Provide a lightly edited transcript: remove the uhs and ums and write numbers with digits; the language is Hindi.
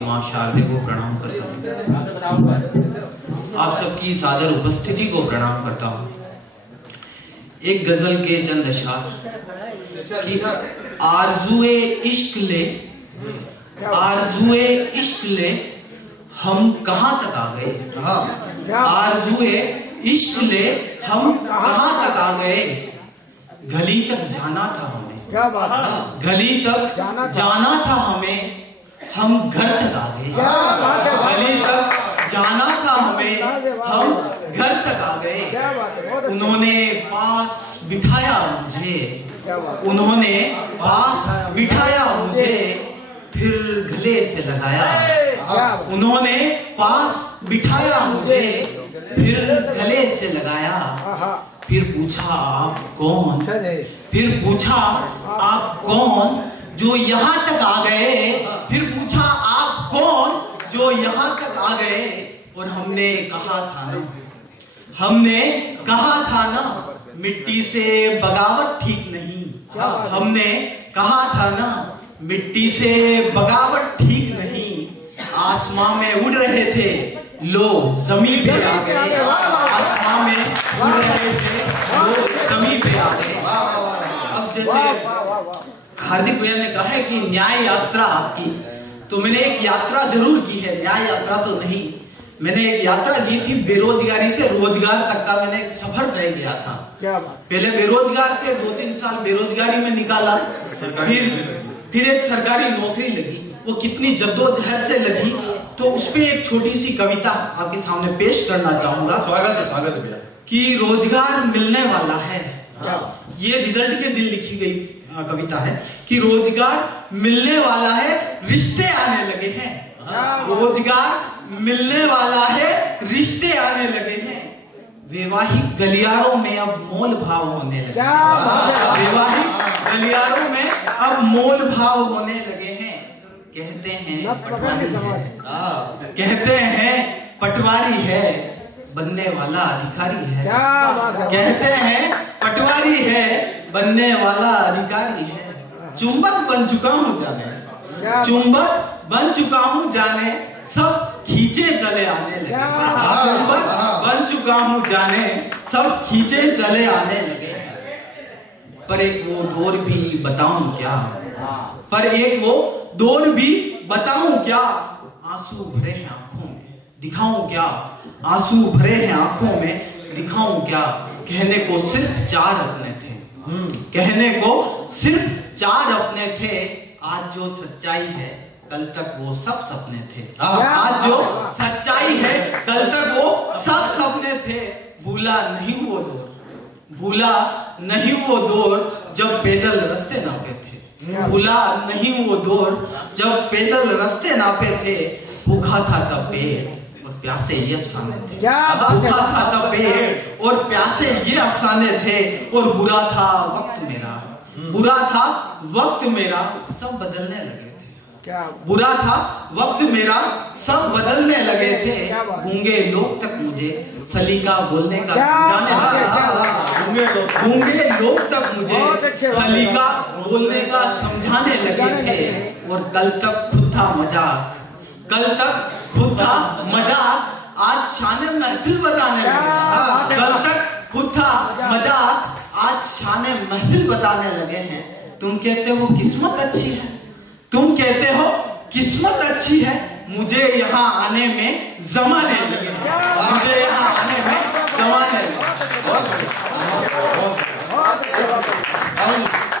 माँ शारदे को प्रणाम करता हूँ। आप सबकी सादर उपस्थिति को प्रणाम करता हूँ। एक गजल के चंद अशआर कि आरज़ुए इश्क ले, आरज़ुए इश्क ले, हम कहाँ तक आ गए। आरज़ुए इश्क ले, हम कहाँ तक आ गए। गली तक जाना था हमें, गली तक जाना था हमें, हम घर तक आ गए। गली तक जाना था हमें, हम घर तक आ गए। उन्होंने पास बिठाया मुझे, उन्होंने पास बिठाया मुझे, फिर गले से लगाया। उन्होंने पास बिठाया मुझे, फिर गले से लगाया। फिर पूछा आप कौन, फिर पूछा आप कौन जो यहाँ तक आ गए। फिर पूछा आप कौन जो यहाँ तक आ गए। और हमने कहा था ना, हमने कहा था ना, मिट्टी से बगावत ठीक नहीं। हमने कहा था ना, मिट्टी से बगावत ठीक नहीं। आसमां में उड़ रहे थे, लो जमीन पे आ गए। आसमां में उड़ रहे थे, लो जमीन पे आ गए। अब जैसे हार्दिक भैया ने कहा है कि न्याय यात्रा आपकी, तो मैंने एक यात्रा जरूर की है, न्याय यात्रा तो नहीं। मैंने एक यात्रा की थी, बेरोजगारी से रोजगार तक का मैंने एक सफर तय किया था। पहले बेरोजगार थे, 2-3 साल बेरोजगारी में निकाला, फिर एक सरकारी नौकरी लगी। वो कितनी जद्दोजहद से लगी, तो उस पे एक छोटी सी कविता आपके सामने पेश करना चाहूंगा। स्वागत है भैया। कि रोजगार मिलने वाला है, ये रिजल्ट के दिन लिखी गई कविता है कि रोजगार मिलने वाला है, रिश्ते आने लगे हैं। रोजगार मिलने वाला है, रिश्ते आने लगे हैं। वैवाहिक गलियारों में अब मोल भाव होने लगे हैं। वैवाहिक गलियारों में अब मोल भाव होने लगे हैं। कहते हैं पटवारी है, कहते हैं पटवारी है, बनने वाला अधिकारी है। कहते हैं पटवारी है, बनने वाला अधिकारी है। चुंबक बन चुका हूँ जाने, चुंबक बन चुका हूँ जाने, सब खींचे चले आने लगे। चुंबक बन चुका हूँ जाने, सब खींचे चले आने लगे। पर एक वो दौर भी बताऊं क्या, पर एक वो दौर भी बताऊं क्या। आंसू भरे हैं आंखों में, दिखाऊं क्या। आंसू भरे हैं आंखों में, दिखाऊं क्या। कहने को सिर्फ 4 अपने थे, कहने को सिर्फ 4 अपने थे। आज जो सच्चाई है, कल तक वो सब सपने थे। आज जो सच्चाई है, कल तक वो सब सपने थे। भूला नहीं वो दौर, भूला नहीं वो दौर जब पैदल रास्ते नापे थे। भूला नहीं वो दौर जब पैदल रास्ते नापे थे। भूखा था तब पेट और प्यासे ये अफसाने थे। भूखा था तब पेट और प्यासे ये अफसाने थे। और बुरा था वक्त मेरा, बुरा था वक्त मेरा, सब बदलने लगे थे। बुरा था वक्त मेरा, सब बदलने लगे थे। गूंगे लोग तक मुझे सलीका बोलने का समझाने लगे। गूंगे लोग तक मुझे सलीका बोलने का समझाने लगे थे। और कल तक खुद था मजाक, कल तक खुद था मजाक, आज शाने महफिल बताने लगे। कल तक खुद था मजाक, आज शाने महफिल बताने लगे हैं। तुम कहते हो किस्मत अच्छी है, तुम कहते हो किस्मत अच्छी है, मुझे यहाँ आने में जमाने लगे।